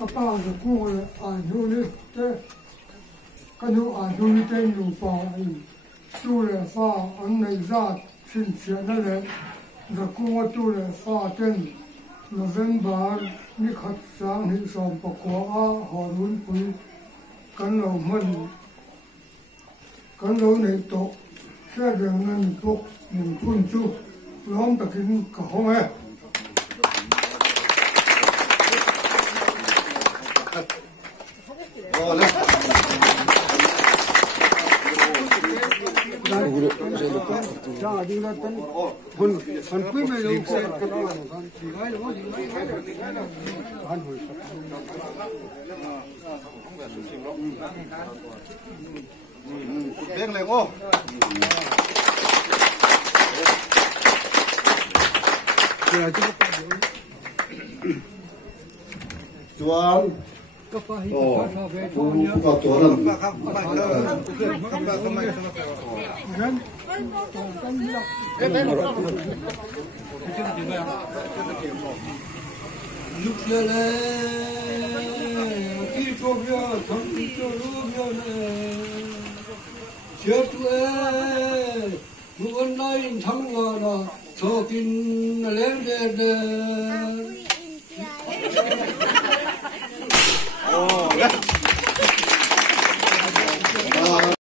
các bạn là cô là ảnh hưởng đến thế cái nu ảnh hưởng đến tên nu bảo anh tu là pha anh này ra xin chuyện đó là cô tu là pha tên November ni khát sáng hi som pakwa họ luôn pui kan lo man kan lo này to cái đường ngân bốc mình phun chu lom takin cả không ấy Dạ, đi ra tân hồn quý mấy lâu sẽ cái đó là con chỉ gái đó gì anh hồi tiếng này cô chuông có chỗ lắm lúc giờ này khi có việc thằng đi cho lúc này chết rồi muốn nói thằng nào cho tin lên đây